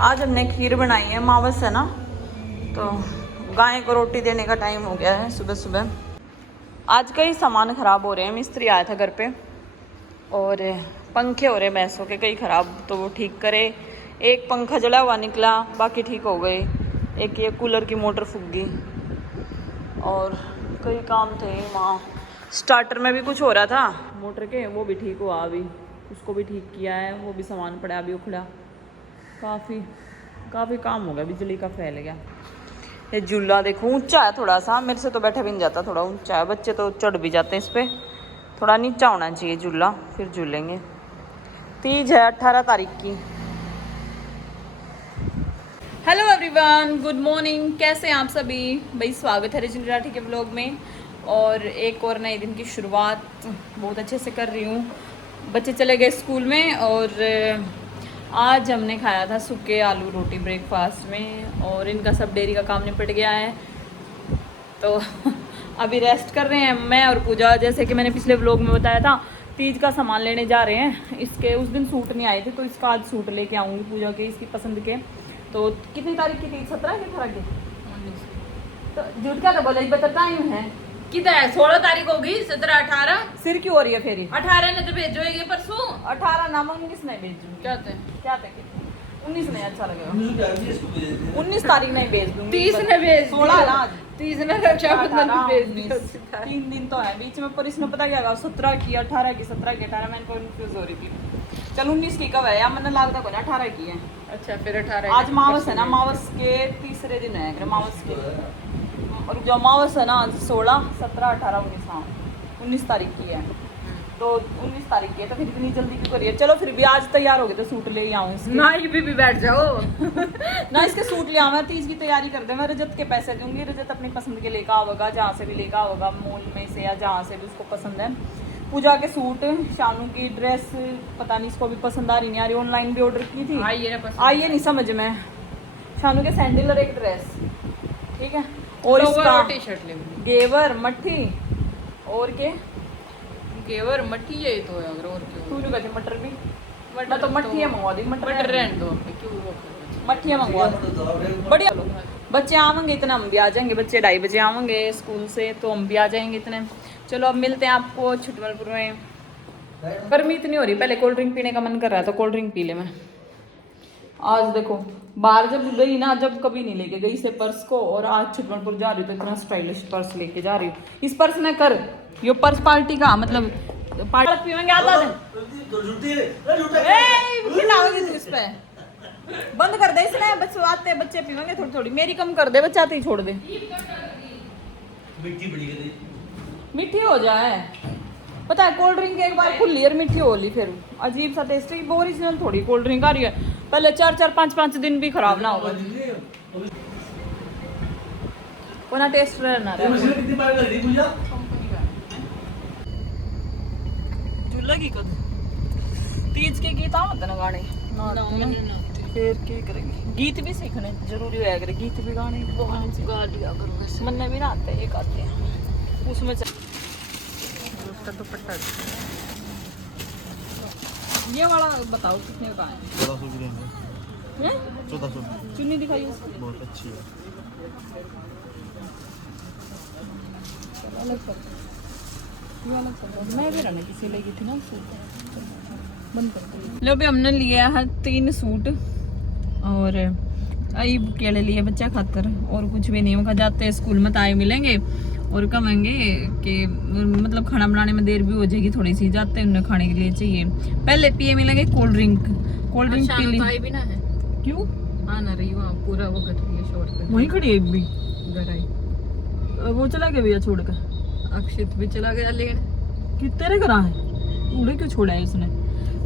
आज हमने खीर बनाई है, मावस है ना, तो गाय को रोटी देने का टाइम हो गया है सुबह सुबह। आज कई सामान ख़राब हो रहे हैं, मिस्त्री आया था घर पे और पंखे हो रहे भैंसों के कई ख़राब, तो वो ठीक करे। एक पंखा जला हुआ निकला, बाकी ठीक हो गए। एक ये कूलर की मोटर फूक गई और कई काम थे वहाँ। स्टार्टर में भी कुछ हो रहा था मोटर के, वो भी ठीक हुआ अभी, उसको भी ठीक किया है। वो भी सामान पड़ा अभी उखड़ा, काफ़ी काम हो गया, बिजली का फैल गया। ये झूला देखो ऊंचा है थोड़ा सा, मेरे से तो बैठा भी नहीं जाता, थोड़ा ऊंचा है, बच्चे तो चढ़ भी जाते हैं इस पर। थोड़ा नीचा होना चाहिए झूला, फिर झूलेंगे। तीज है 18 तारीख की। हेलो एवरीवन, गुड मॉर्निंग, कैसे हैं आप सभी। भाई स्वागत है रजनी राठी के ब्लॉग में और एक और नए दिन की शुरुआत बहुत अच्छे से कर रही हूँ। बच्चे चले गए स्कूल में और आज हमने खाया था सूखे आलू रोटी ब्रेकफास्ट में, और इनका सब डेयरी का काम निपट गया है तो अभी रेस्ट कर रहे हैं। मैं और पूजा, जैसे कि मैंने पिछले व्लॉग में बताया था, तीज का सामान लेने जा रहे हैं। इसके उस दिन सूट नहीं आए थे तो इसका आज सूट लेके आऊँगी पूजा के, इसकी पसंद के। तो कितनी तारीख की तीज, 17 की 18 की? 19। तो झूठ क्या बोला, बताता ही है किधर 16 तारीख होगी, 17 18 सिर क्यों हो रही है फेरी? 18 ने तो भेजोगे परसों। 18 नाम 19 नहीं भेजूँ, क्या 19 नहीं अच्छा लगेगा, 19 तारीख नहीं भेज दूंगी। 30 ने भेज 16 ना, 30 ने रक्षाबंधन में भेज दिया। 3 दिन तो है बीच में, पर इसने पता क्या 17 की 18 की 17 की 18, मैं कंफ्यूज हो रही थी। चल 19 की कब है यार, मैंने लगता को 18 की है। अच्छा फिर 18 आज मावस है ना, मावस के तीसरे दिन है मावस के, और जो मावस है ना 16 17 18 19, हाँ 19 तारीख की है। तो 19 तारीख की है, तो फिर इतनी जल्दी क्यों करिए। चलो फिर भी आज तैयार हो गए तो सूट ले आऊँ इसके। ना ये भी बैठ जाओ ना इसके सूट ले आऊँ, तीज की तैयारी कर दे। मैं रजत के पैसे दूंगी, रजत अपनी पसंद के लेकर आओगा, जहाँ से भी लेकर आओगा मॉल में से या जहाँ से भी उसको पसंद है। पूजा के सूट, शानू की ड्रेस पता नहीं इसको भी पसंद आ रही नहीं आ रही, ऑनलाइन भी ऑर्डर की थी, आइए नहीं समझ में। शानू के सैंडल और एक ड्रेस, ठीक है, और इसका टी शर्ट ले गेवर मट्ठी और के गेवर मट्ठी यही तो है। अगर और क्यों तू कहते मटर भी, मैं तो मट्ठियाँ मंगवा दी, मटर रहने दो क्यों वो मट्ठियाँ मंगवा दो, बढ़िया। बच्चे आवेंगे इतना हम भी आ जाएंगे, बच्चे 2:30 बजे आवेंगे स्कूल से, तो हम भी आ जाएंगे इतने। चलो अब मिलते हैं आपको छुटमलपुर में। गर्मी इतनी हो रही, पहले कोल्ड ड्रिंक पीने का मन कर रहा था, कोल्ड ड्रिंक पी ले मैं। आज देखो बाहर जब गई ना, जब कभी नहीं लेके गई से पर्स को, और आज छुटमलपुर जा रही हूँ तो इतना स्टाइलिश पर्स लेके जा रही हूँ। इस पर्स में कर यो पर्स पार्टी का मतलब पार्टी पीवेंगे आधा दिन, खिलाओगी तू इस पे, बंद कर दे इसने। बच्चे आते हैं बच्चे पीवेंगे थोड़ी थोड़ी, मेरी कम कर दे, बच्चे आते ही छोड़ दे, मीठी हो जाए। पता है कोल्ड ड्रिंक एक बार खुली और मीठी हो ली, फिर अजीब सा टेस्ट है। ओरिजिनल थोड़ी कोल्ड ड्रिंक आ रही है, पहले 4-4 5-5 दिन भी खराब ना होगा, कोना टेस्ट रहना लगी कद तीज के गीत आवत ना गाने फिर क्या करेंगे, गीत भी सीखने जरूरी है, अगर गीत भी गाने बहुत गा लिया करो, मन में भी ना आते हैं, एक आते हैं उसमें उसका दुपट्टा। ये वाला बताओ कितने का है? 1400 चुन्नी दिखाइए, बहुत अच्छी है, अलग कर मैं भी रहने किसी लेगी थी ना सूट, बंद कर लो। अभी हमने लिया है 3 सूट और आई केले लिए बच्चा खातर, और कुछ भी नहीं होगा। जाते हैं स्कूल में ताए मिलेंगे और कहेंगे कि मतलब खाना बनाने में देर भी हो जाएगी थोड़ी सी, जाते हैं उन्हें खाने के लिए चाहिए। पहले पिए मिलेंगे कोल्ड ड्रिंक पी ली भी ना है क्यों? हाँ ना रही वहाँ पूरा वो कट रही है शॉर्ट पे, वहीं खड़ी है भी, घर आई वो चला गया भैया छोड़ कर, अक्षित भी चला गया, लेकिन तेरे घर है उड़े क्यों छोड़ा है उसने?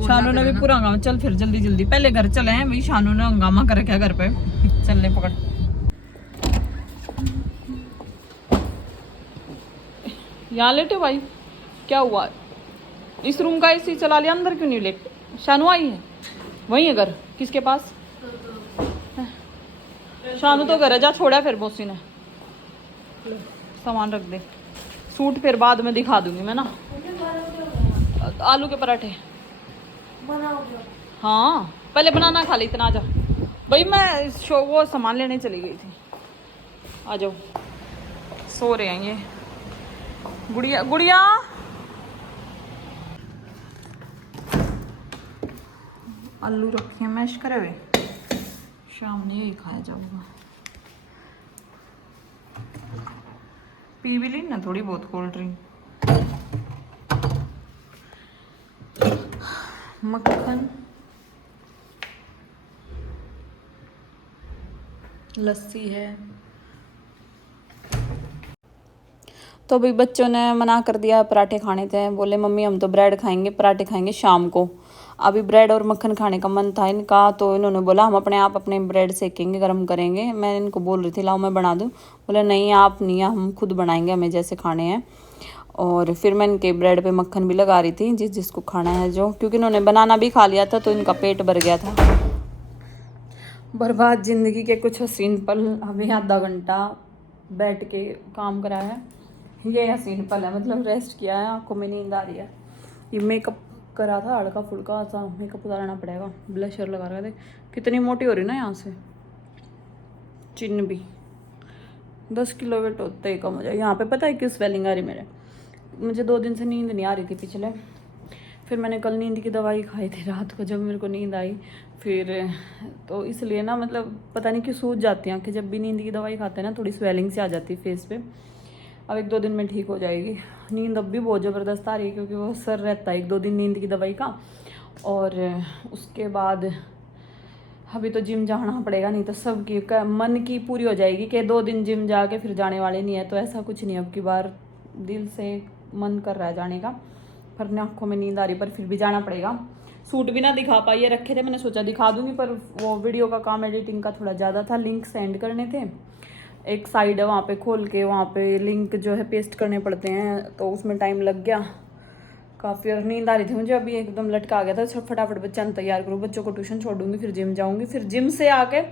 शानू ने भी पूरा हंगामा, चल फिर जल्दी जल्दी पहले घर चले हैं भाई, शानू ने हंगामा कर रखा घर पे, चलने पकड़। यहाँ लेटे भाई, क्या हुआ? इस रूम का एसी चला लिया, अंदर क्यों नहीं लेट? शानू आई है, वही है घर, किसके पास? शानू तो घर है, जा छोड़ा फिर मौसी ने, सामान रख दे। सूट फिर बाद में दिखा दूंगी मैं ना। आलू के पराठे हाँ पहले बनाना खा ली, इतना जा भाई मैं वो सामान लेने चली गई थी। आ जाओ, सो रहे हैं ये। गुड़िया गुड़िया आलू रखे हैं मैश करे हुए, शाम में यही खाया जाऊंगा। पी भी ली ना थोड़ी बहुत कोल्ड ड्रिंक। मक्खन, लस्सी है। तो अभी बच्चों ने मना कर दिया, पराठे खाने थे। बोले मम्मी हम तो ब्रेड खाएंगे, पराठे खाएंगे शाम को। अभी ब्रेड और मक्खन खाने का मन था इनका, तो इन्होंने बोला हम अपने आप अपने ब्रेड सेकेंगे, गर्म करेंगे। मैं इनको बोल रही थी लाओ मैं बना दूँ, बोले नहीं आप नहीं, हम खुद बनाएंगे, हमें जैसे खाने हैं। और फिर मैं इनके ब्रेड पे मक्खन भी लगा रही थी, जिसको खाना है जो, क्योंकि इन्होंने बनाना भी खा लिया था तो इनका पेट भर गया था। बर्बाद ज़िंदगी के कुछ हसीन पल। अभी आधा घंटा बैठ के काम करा है, ये हसीन पल है। मतलब रेस्ट किया है, आंखों में नींद आ रही है। ये मेकअप करा था हल्का फुल्का सा, मेकअप उतारना पड़ेगा। ब्लशर लगा रहा है, कितनी मोटी हो रही ना यहाँ से। चिन्ह भी 10 किलो वेट होता ही कम हो जाए। यहाँ पे पता है क्यों स्वेलिंग आ रही मेरे, मुझे 2 दिन से नींद नहीं आ रही थी पिछले। फिर मैंने कल नींद की दवाई खाई थी रात को, जब मेरे को नींद आई फिर, तो इसलिए ना मतलब पता नहीं क्यों सूज जाती हैं कि जब भी नींद की दवाई खाते हैं ना, थोड़ी स्वेलिंग से आ जाती है फेस पे। अब 1-2 दिन में ठीक हो जाएगी। नींद अब भी बहुत ज़बरदस्त आ रही है, क्योंकि वो असर रहता है 1-2 दिन नींद की दवाई का। और उसके बाद अभी तो जिम जाना पड़ेगा, नहीं तो सबकी मन की पूरी हो जाएगी कि 2 दिन जिम जाके फिर जाने वाले नहीं है। तो ऐसा कुछ नहीं, अब की बार दिल से मन कर रहा है जाने का, पर आँखों में नींद आ रही, पर फिर भी जाना पड़ेगा। सूट भी ना दिखा पाई, ये रखे थे, मैंने सोचा दिखा दूंगी, पर वो वीडियो का काम एडिटिंग का थोड़ा ज़्यादा था, लिंक सेंड करने थे। एक साइड है वहाँ पे खोल के, वहाँ पे लिंक जो है पेस्ट करने पड़ते हैं, तो उसमें टाइम लग गया काफ़ी। और नींद आ रही थी मुझे, अभी एकदम लटका आ गया था। फटाफट बच्चा तैयार करूँ, बच्चों को ट्यूशन छोड़ दूँगी, फिर जिम जाऊँगी, फिर जिम से आके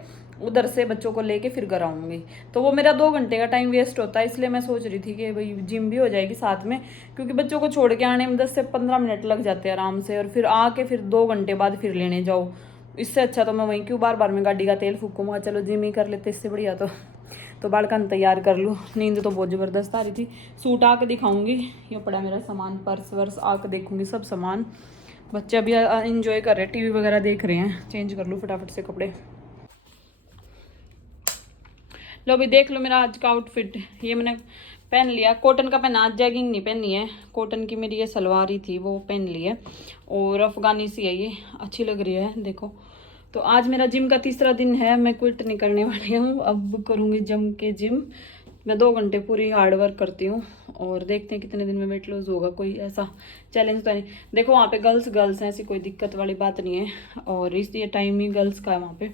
उधर से बच्चों को लेके फिर घर आऊँगी। तो वो मेरा 2 घंटे का टाइम वेस्ट होता है, इसलिए मैं सोच रही थी कि भाई जिम भी हो जाएगी साथ में, क्योंकि बच्चों को छोड़ के आने में 10 से 15 मिनट लग जाते हैं आराम से, और फिर आके फिर 2 घंटे बाद फिर लेने जाओ। इससे अच्छा तो मैं वहीं क्यों बार बार में गाड़ी का तेल फूकूँगा, चलो जिम ही कर लेते, इससे बढ़िया तो बालकन तैयार कर लूँ। नींद तो बहुत ज़बरदस्त आ रही थी। सूट आके दिखाऊंगी, ये पड़ा मेरा सामान, पर्स वर्स आके देखूंगी सब सामान। बच्चे अभी इंजॉय कर रहे हैं, टीवी वगैरह देख रहे हैं। चेंज कर लूँ फटाफट से कपड़े। लो अभी देख लो मेरा आज का आउटफिट, ये मैंने पहन लिया। कॉटन का पहना, आज जैगिंग नहीं पहनी है, कॉटन की मेरी ये सलवार ही थी वो पहन ली है, और अफगानी सी है, ये अच्छी लग रही है देखो। तो आज मेरा जिम का 3रा दिन है, मैं क्विट नहीं करने वाली हूँ, अब करूँगी जम के जिम। मैं 2 घंटे पूरी हार्ड वर्क करती हूँ, और देखते हैं कितने दिन में वेट लॉस होगा। कोई ऐसा चैलेंज तो नहीं। देखो वहाँ पे गर्ल्स हैं, ऐसी कोई दिक्कत वाली बात नहीं है, और इस ये टाइम ही गर्ल्स का है वहाँ पे।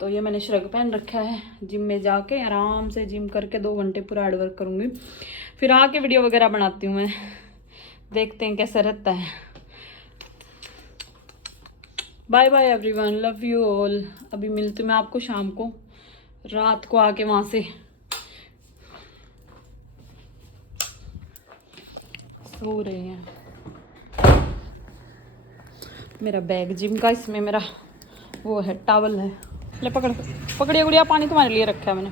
तो ये मैंने श्रग पहन रखा है, जिम में जाके आराम से जिम करके 2 घंटे पूरा हार्ड वर्क करूँगी, फिर आके वीडियो वगैरह बनाती हूँ मैं। देखते हैं कैसा रहता है। Bye bye everyone, love you all. अभी मिलती मैं आपको शाम को, रात को आके वहाँ से सो रहे हैं। मेरा बैग जिम का, इसमें मेरा वो है टॉवल है। ले पकड़, पकड़िए गुड़िया, पानी तुम्हारे लिए रखा है मैंने।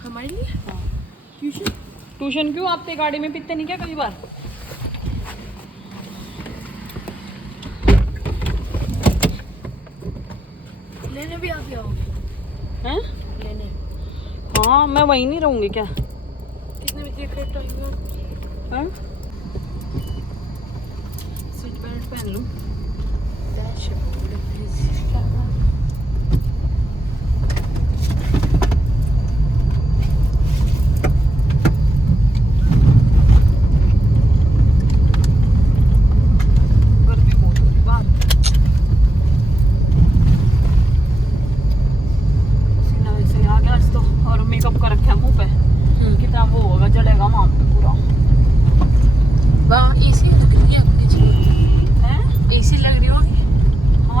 हमारे लिए? हाँ। ट्यूशन क्यों, आप गाड़ी में पीते नहीं क्या कई बार? लेने भी आप आओगे? हैं? लेने? हाँ, मैं वहीं नहीं रहूँगी क्या? कितने बजे का टाइम है? सीट बेल्ट पहन लूँ।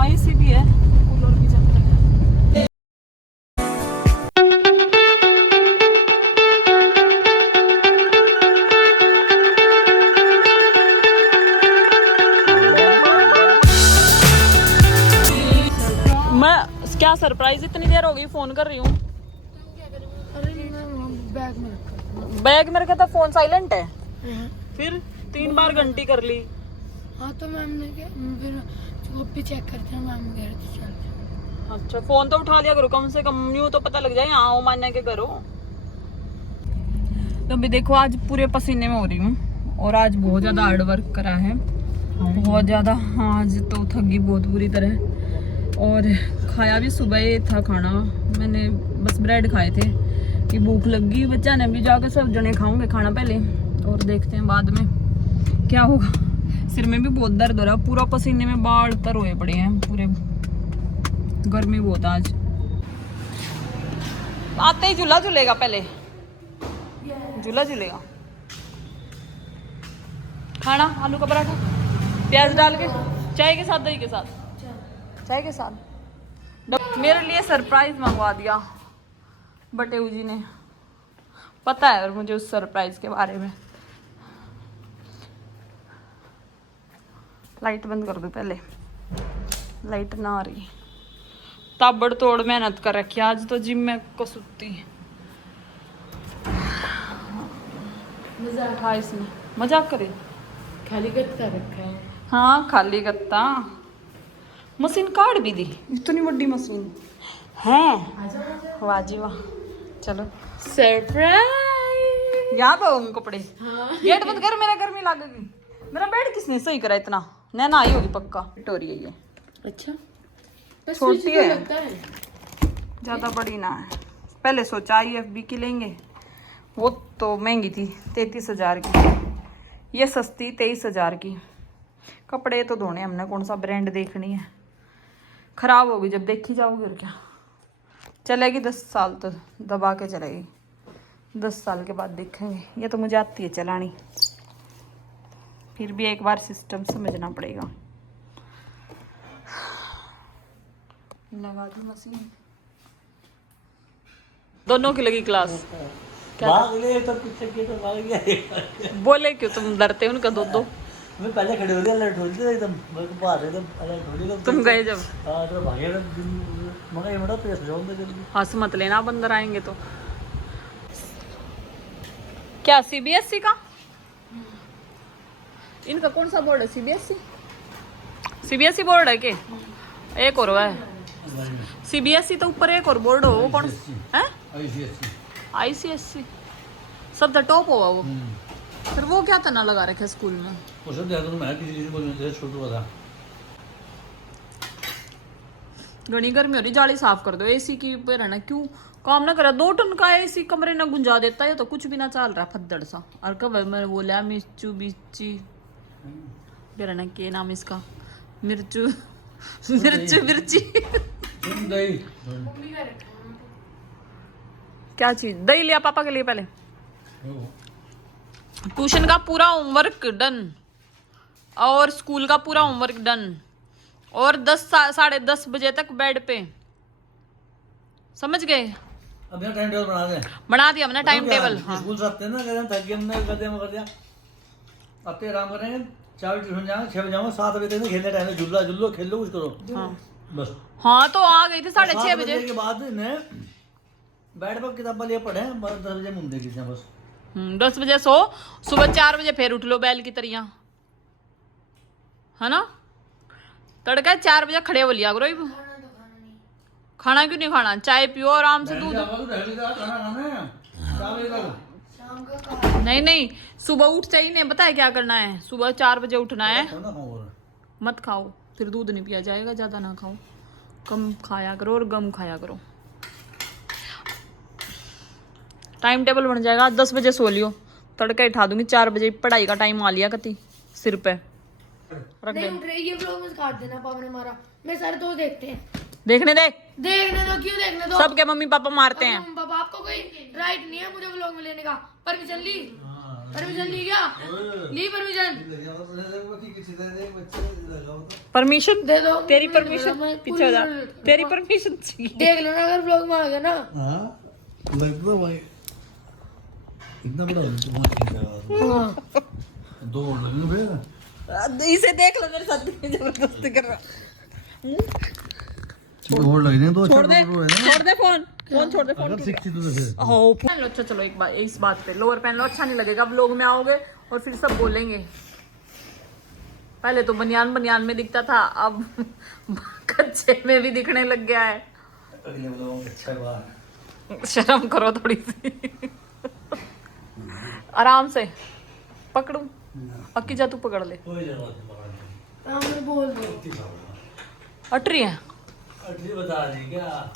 एसी भी है। क्या सरप्राइज, इतनी देर हो गई फोन कर रही हूँ। अरे मैं बैग में रखा। बैग में रखा था, फोन साइलेंट है। फिर 3 बार घंटी कर ली। हाँ तो मैम ने क्या, फिर कॉपी चेक करते हैं, मैम कह रहे थे चल। अच्छा फोन तो उठा लिया करो कम से कम, यूं तो पता लग जाए हाँ ओ मान्या के करो। तो अभी देखो आज पूरे पसीने में हो रही हूँ और आज बहुत ज्यादा हार्ड वर्क करा है, बहुत ज्यादा। आज तो थकी बहुत बुरी तरह। और खाया भी सुबह ही था खाना, मैंने बस ब्रेड खाए थे कि भूख लगी। बच्चा ने भी जाकर सब जने खाऊंगे खाना पहले और देखते हैं बाद में क्या होगा। सिर में भी बहुत दर्द हो रहा है, पूरा पसीने में बाल तर हुए पड़े हैं पूरे। गर्मी बहुत आज। आते ही झूला झूलेगा, पहले झूला झूलेगा। खाना आलू का पराठा प्याज डाल के, चाय के साथ, दही के साथ, चाय के साथ। मेरे लिए सरप्राइज मंगवा दिया बटेऊ जी ने, पता है और मुझे उस सरप्राइज के बारे में। लाइट बंद कर दो पहले, लाइट ना आ रही। ताबड़ तोड़ मेहनत कर रखी आज तो जिम में कसुत्ती। मजाक इसमें, मजाक करे, खाली गत्ता रखा है। हाँ खाली गत्ता। मशीन काट भी दी, इतनी बड़ी मशीन है। वाह जी वाह। चलो सरप्राइज। यहाँ पे होंगे कपड़े। हाँ। गेट बंद कर, मेरा गर्मी लगेगी। मेरा बेड किसने सही करा इतना? नैना आई होगी पक्का। विक्टोरिया ये अच्छा छोटी है, लगता है ज्यादा बड़ी ना है। पहले सोचा IFB की लेंगे, वो तो महंगी थी 33,000 की। ये सस्ती 23,000 की। कपड़े तो धोने हमने, कौन सा ब्रांड देखनी है। खराब होगी जब देखी जाओगी और क्या। चलेगी 10 साल तो दबा के चलेगी, 10 साल के बाद देखेंगे। ये तो मुझे आती है चलानी, फिर भी एक बार सिस्टम समझना पड़ेगा। लगा दी मशीन। दोनों की लगी क्लास। भाग ले तो पीछे की तो भाग गया। बोले क्यों तुम, डरते हो उनका? दो मैं पहले खड़े हो गया, अलर्ट हो गया एकदम, मेरे को बाहर एकदम अलर्ट हो गया। तुम गए जब। हां तो भागे ना, मगर ये बड़ा पेस जाऊंगा जल्दी। हंस मत लेना, आप अंदर आएंगे तो। क्या CBSE का? इनका कौन सा बोर्ड है? CBSE बोर्ड है के? एक और है CBSE तो ऊपर एक और बोर्ड हो, वो कौन है? ICSE सब द टॉप होगा वो। फिर वो क्या तना लगा रखे स्कूल में? वो सब ध्यान में किसी चीज को नहीं छोटू बता। घनी गर्मी हो रही, जाली साफ कर दो। AC की पे रहना क्यों काम ना करा? 2 टन का AC कमरे ना गुंजा देता है, तो कुछ भी ना चल रहा फद्दड़ सा। और कब मैंने बोला मिर्चू बिची रहना, के नाम इसका? मिर्चू मिर्चू मिर्ची। दही क्या चीज? दही लिया पापा के लिए पहले। ट्यूशन का पूरा होमवर्क डन और स्कूल का पूरा होमवर्क डन और 10 10:30 बजे तक बेड पे। समझ गए? अब यहाँ टाइम टेबल बना दिया हमने टाइम टेबल। हाँ स्कूल से आते हैं ना, कहते हैं थक गए हमने, कर दिया आते आराम करेंगे, 4 बजे ट्यूशन जाएंगे, 6 बजे जाऊंगा, 7 बजे तक खेलने टाइम है, झूला झूलो खेल लो, कुछ करो हाँ बस। हाँ तो आ गई थी 6:30 बजे के बाद ने बैठ पर किताबा लिए पढ़े, 10 बजे मुंडे की बस। 10 बजे सो, सुबह 4 बजे फिर उठ लो बैल की तरिया, है ना? तड़का 4 बजे खड़े हो लिया करो। खाना क्यों नहीं खाना? चाय पियो आराम से, दूध। नहीं नहीं, सुबह उठ चाहिए नहीं, बताए क्या करना है? सुबह 4 बजे उठना है। मत खाओ, फिर दूध नहीं पिया जाएगा। ज्यादा ना खाओ, कम खाया करो और गम खाया करो। टाइम टेबल बन जाएगा। 10 बजे सो लियो, तड़का उठा दूंगी। 4 बजे पढ़ाई का टाइम आ लिया कति सिर पे रख दे। ये व्लॉग में काट देना, पापा ने मारा। मेरे सारे दोस्त देखते हैं। देखने दे, देखने दो, क्यों देखने दो? सबके मम्मी पापा मारते हैं। पापा आपको कोई राइट नहीं है मुझे व्लॉग में लेने का। परमिशन ली? परमिशन ली क्या? ली परमिशन? परमिशन दे दो। तेरी परमिशन पीछे हो जा। तेरी परमिशन चाहिए। देख लेना अगर व्लॉग में आ गया ना। भाई इतना बड़ा दो इसे देख लो, मेरे साथ जबरदस्ती कर रहा। और लग रहे तो छोड़ दे फोन छोड़ दे फोन 60 तो फिर पहन लो। अच्छा चलो एक बात इस बात पे, लोअर पहन लो, अच्छा नहीं लगेगा। अब लोग में आओगे और फिर सब बोलेंगे। पहले तो बनियान में दिखता था, अब कच्चे में भी दिखने लग गया है। अगले लोगों के अच्छा बात, शर्म करो थोड़ी सी। आराम से पकड़ू, अक्की जा तू पकड़ ले। कोई जरूरत नहीं पकड़ने हमें बोल दो। अटरी है, अटली बता दी क्या?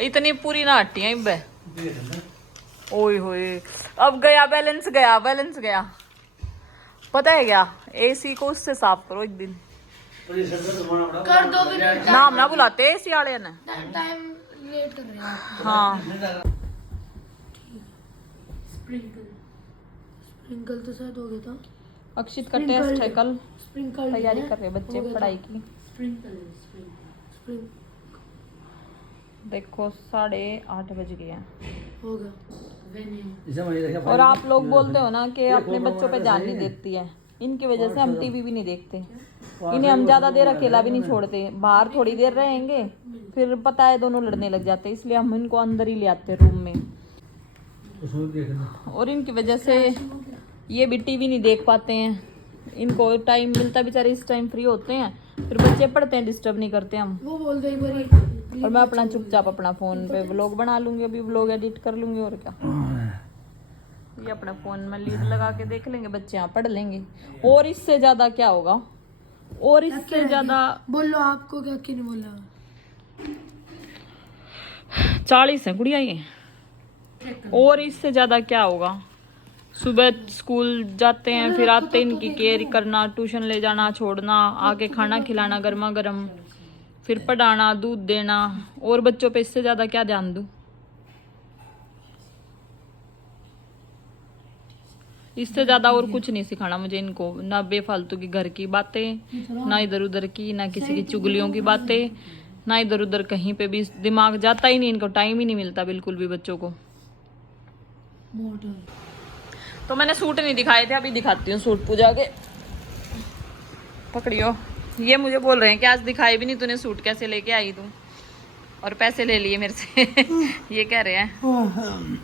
इतनी पूरी ना हट्टी है बे। देख ना, ओए होए, अब गया बैलेंस गया। पता है क्या, एसी को उससे साफ करो एक दिन। तो ये सर तो बड़ा बड़ा कर दो फिर, नाम ना बुलाते एसी वाले ने। टाइम लेट कर रहे हैं आप। हाँ स्प्रिंकल तो शायद हो गया था। अक्षित का टेस्ट है कल, स्प्रिंकल तैयारी कर रहे हैं बच्चे पढ़ाई की। स्प्रिंग देखो 8:30 बज गए हैं। हो गया। इसे मैं देखा और आप लोग बोलते हो ना कि अपने बच्चों पे ध्यान नहीं देती है, इनकी वजह से हम टीवी भी नहीं देखते। इन्हें हम ज्यादा देर अकेला भी नहीं छोड़ते, बाहर थोड़ी देर रहेंगे फिर पता है दोनों लड़ने लग जाते, इसलिए हम इनको अंदर ही ले आते रूम में। और इनकी वजह से ये भी टीवी नहीं देख पाते हैं, इनको टाइम मिलता, बेचारे इस टाइम फ्री होते हैं, फिर बच्चे पढ़ते हैं, डिस्टर्ब नहीं करते हम। वो बोल दे एक बारी। और मैं अपना चुपचाप अपना फोन पे व्लॉग बना लूंगी, अभी व्लॉग एडिट कर लूंगी और क्या। ये अपना फोन में लीड लगा के देख लेंगे, बच्चे यहाँ पढ़ लेंगे। और इससे ज्यादा क्या होगा, और इससे ज्यादा बोलो आपको क्या क्यों नहीं बोला? 40 है गुड़िया ये। और इससे ज्यादा क्या होगा, सुबह स्कूल जाते हैं, फिर आते इनकी केयर करना, ट्यूशन ले जाना छोड़ना, आके खाना खिलाना गर्मा गर्म, फिर पढ़ाना, दूध देना। और बच्चों पे इससे ज्यादा क्या ध्यान दूं? इससे ज्यादा और कुछ नहीं सिखाना मुझे इनको, ना बेफालतू की घर की बातें, ना इधर उधर की, ना किसी की चुगलियों की बातें, ना इधर उधर कहीं पे भी दिमाग जाता ही नहीं, इनको टाइम ही नहीं मिलता बिल्कुल भी बच्चों को। तो मैंने सूट नहीं दिखाए थे, अभी दिखाती हूँ सूट पूजा के। पकड़ियो, ये मुझे बोल रहे हैं कि आज दिखाए भी नहीं तूने सूट, कैसे लेके आई तू, और पैसे ले लिए मेरे से। ये कह रहे हैं।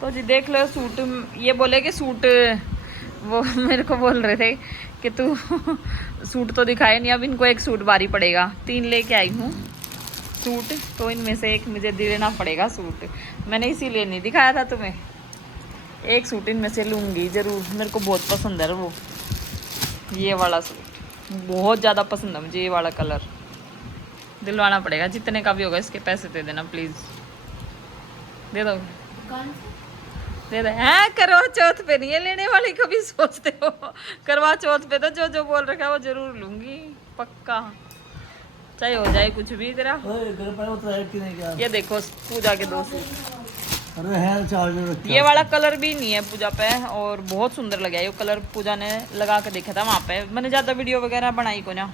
तो जी देख लो सूट, ये बोले कि सूट, वो मेरे को बोल रहे थे कि तू सूट तो दिखाए नहीं, अब इनको एक सूट बारी पड़ेगा। 3 लेके आई हूँ सूट, तो इनमें से एक मुझे देना पड़ेगा सूट। मैंने इसीलिए नहीं दिखाया था तुम्हें, एक सूट इनमें से लूँगी ज़रूर, मेरे को बहुत पसंद है वो, ये वाला सूट बहुत ज़्यादा पसंद है मुझे, ये वाला कलर दिलवाना पड़ेगा। जितने का भी होगा इसके पैसे दे देना प्लीज़, दे दो दे दे। हैं करवा चौथ पे नहीं है लेने वाली, कभी सोचते हो? करवा चौथ पे तो जो जो बोल रखा है वो जरूर लूँगी पक्का, चाहे हो जाए कुछ भी तेरा। ये देखो पूजा के 2 सूट, अरे है चार्जर, ये वाला कलर भी नहीं है पूजा पे, और बहुत सुंदर लगा ये कलर, पूजा ने लगा के देखा था वहाँ पे, मैंने ज़्यादा वीडियो वगैरह बनाई को ना।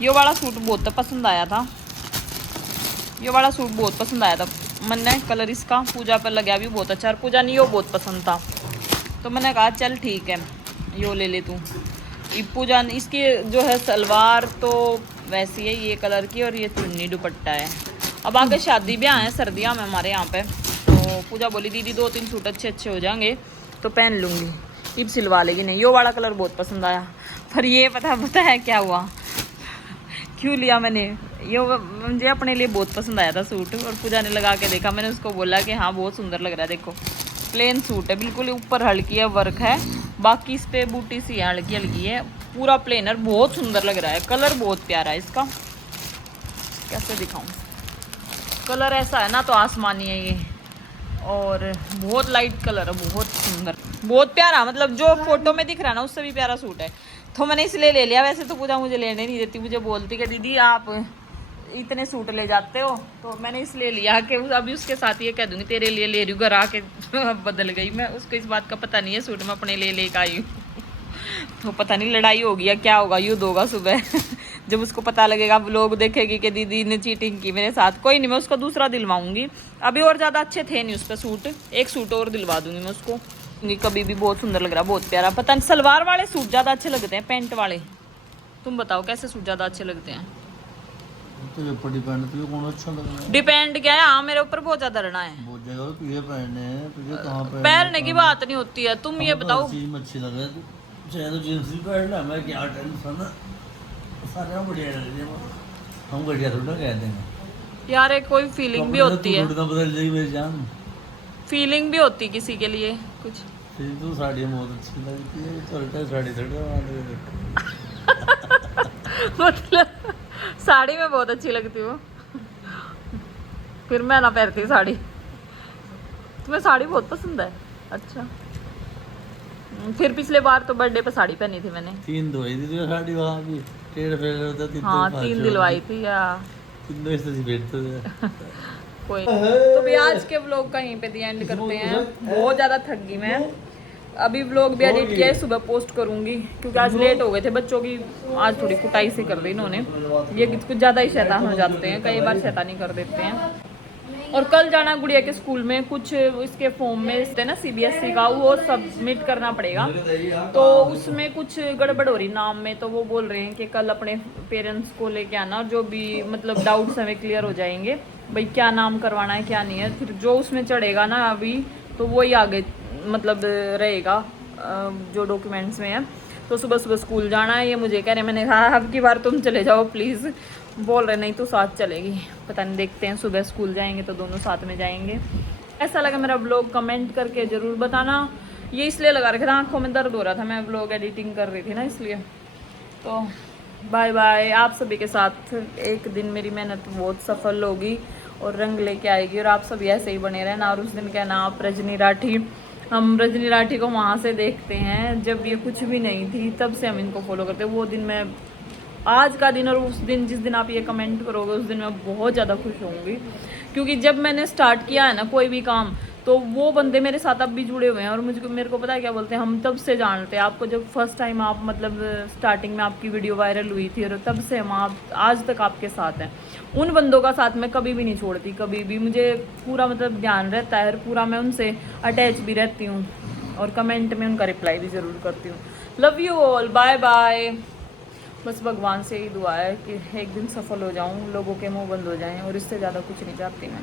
ये वाला सूट बहुत पसंद आया था, ये वाला सूट बहुत पसंद आया था मैंने, कलर इसका पूजा पर लगा भी बहुत अच्छा, और पूजा ने यो बहुत पसंद था, तो मैंने कहा चल ठीक है यो ले ले तू। ये पूजा इसकी जो है सलवार तो वैसी है ये कलर की, और ये चुन्नी दुपट्टा है। अब आगे शादी ब्याह है सर्दियाँ में हमारे यहाँ पे, तो पूजा बोली दीदी 2-3 सूट अच्छे हो जाएंगे तो पहन लूँगी, इब सिलवा लेगी। नहीं यो वाला कलर बहुत पसंद आया, पर ये पता है क्या हुआ, क्यों लिया मैंने ये, मुझे अपने लिए बहुत पसंद आया था सूट, और पूजा ने लगा के देखा, मैंने उसको बोला कि हाँ बहुत सुंदर लग रहा है। देखो प्लेन सूट है बिल्कुल, ऊपर हल्की है वर्क है, बाकी इस पे बूटी सी है हल्की हल्की है, पूरा प्लेन है, बहुत सुंदर लग रहा है, कलर बहुत प्यारा है इसका। कैसे दिखाऊं, कलर ऐसा है ना तो आसमानी है ये, और बहुत लाइट कलर है, बहुत सुंदर बहुत प्यारा, मतलब जो फोटो में दिख रहा है ना उससे भी प्यारा सूट है, तो मैंने इसलिए ले लिया। वैसे तो पूजा मुझे लेने नहीं देती, मुझे बोलती कि दीदी आप इतने सूट ले जाते हो, तो मैंने इसलिए लिया कि अभी उसके साथ ये कह दूंगी तेरे लिए ले रही हूँ, घर आके बदल गई मैं, उसको इस बात का पता नहीं है, सूट मैं अपने लिए लेकर आई हूँ। तो पता नहीं लड़ाई होगी या क्या होगा, युद्ध होगा सुबह। जब उसको पता लगेगा, लोग देखेगी कि दीदी ने चीटिंग की मेरे साथ। कोई नहीं, मैं उसको दूसरा दिलवाऊंगी, अभी और ज़्यादा अच्छे थे नहीं उस पर सूट, एक सूट और दिलवा दूंगी मैं उसको। कभी भी बहुत सुंदर लग रहा, बहुत प्यारा। पता नहीं सलवार वाले सूट ज़्यादा अच्छे लगते हैं पैंट वाले, तुम बताओ कैसे सूट ज्यादा अच्छे लगते हैं? तुझे ऊपर डिपेंड, तुझे कौन अच्छा लग रहा है? डिपेंड क्या है, हाँ मेरे ऊपर बहुत ज्यादा रहना है। बहुत जगह तुझे पहनने हैं, तुझे कहाँ पहनने पहनने की बात नहीं होती है, तुम ये बताओ। चीज में अच्छी लग रही है, चाहे तो जींस भी पहनना, मैं क्या टेंशन है, सारे बढ़िया लग रही है, हम बढ़िया थोड़ा कह देंगे यार एक कोई फीलिंग भी होती है, थोड़ी बदल जाएगी मेरी जान। फीलिंग भी होती किसी के लिए कुछ। तेरी तो साड़ी बहुत अच्छी लगती है, तो उल्टा साड़ी थोड़ा मतलब साड़ी में बहुत अच्छी लगती हूँ, फिर मैं ना पहनती साड़ी। तुम्हें साड़ी बहुत पसंद है? अच्छा, फिर पिछले बार तो बर्थडे पे साड़ी पहनी थी मैंने। 3 धोई थी तुझे साड़ी, वहाँ भी टेढ़ फेढ़ होता, 3 हाँ 3 दिलवाई थी या 3 दो ऐसे बैठते थे। कोई। तो भी आज के व्लॉग का यहीं पे दी एंड करते हैं, बहुत ज़्यादा थक गई मैं। अभी व्लॉग भी एडिट किया है, सुबह पोस्ट करूंगी क्योंकि आज लेट हो गए थे बच्चों की, आज थोड़ी कुटाई सी कर दी इन्होंने, ये कुछ ज़्यादा ही शैतान हो जाते हैं, कई बार शैतानी कर देते हैं। और कल जाना गुड़िया के स्कूल में, कुछ इसके फॉर्म में इससे ना CBSE का वो सबमिट करना पड़ेगा, तो उसमें कुछ गड़बड़ हो रही नाम में, तो वो बोल रहे हैं कि कल अपने पेरेंट्स को लेके आना और जो भी मतलब डाउट्स हमें क्लियर हो जाएंगे, भाई क्या नाम करवाना है क्या नहीं है, फिर जो उसमें चढ़ेगा ना अभी तो वही आगे मतलब रहेगा जो डॉक्यूमेंट्स में है। तो सुबह सुबह स्कूल जाना है, ये मुझे कह रहे, मैंने कहा अब की बार तुम चले जाओ प्लीज़, बोल रहे नहीं तो साथ चलेगी, पता नहीं देखते हैं, सुबह स्कूल जाएंगे तो दोनों साथ में जाएंगे। ऐसा लगा मेरा ब्लॉग कमेंट करके ज़रूर बताना, ये इसलिए लगा रखा था, आँखों में दर्द हो रहा था, मैं ब्लॉग एडिटिंग कर रही थी ना इसलिए। तो बाय बाय, आप सभी के साथ एक दिन मेरी मेहनत बहुत सफल होगी और रंग लेके आएगी, और आप सभी ऐसे ही बने रहना। और उस दिन कहना आप रजनी राठी, हम रजनी राठी को वहाँ से देखते हैं जब ये कुछ भी नहीं थी, तब से हम इनको फॉलो करते हैं। वो दिन मैं, आज का दिन और उस दिन जिस दिन आप ये कमेंट करोगे उस दिन मैं बहुत ज़्यादा खुश होंगी, क्योंकि जब मैंने स्टार्ट किया है ना कोई भी काम, तो वो बंदे मेरे साथ अब भी जुड़े हुए हैं, और मेरे को पता है क्या बोलते हैं, हम तब से जानते हैं आपको, जब फर्स्ट टाइम आप मतलब स्टार्टिंग में आपकी वीडियो वायरल हुई थी, और तब से हम आप आज तक आपके साथ हैं। उन बंदों का साथ मैं कभी भी नहीं छोड़ती, कभी भी मुझे पूरा मतलब ध्यान रहता है, और पूरा मैं उनसे अटैच भी रहती हूँ, और कमेंट में उनका रिप्लाई भी ज़रूर करती हूँ। Love you all, bye bye. बस भगवान से ही दुआ है कि एक दिन सफल हो जाऊँ, लोगों के मुंह बंद हो जाएं, और इससे ज़्यादा कुछ नहीं चाहती मैं।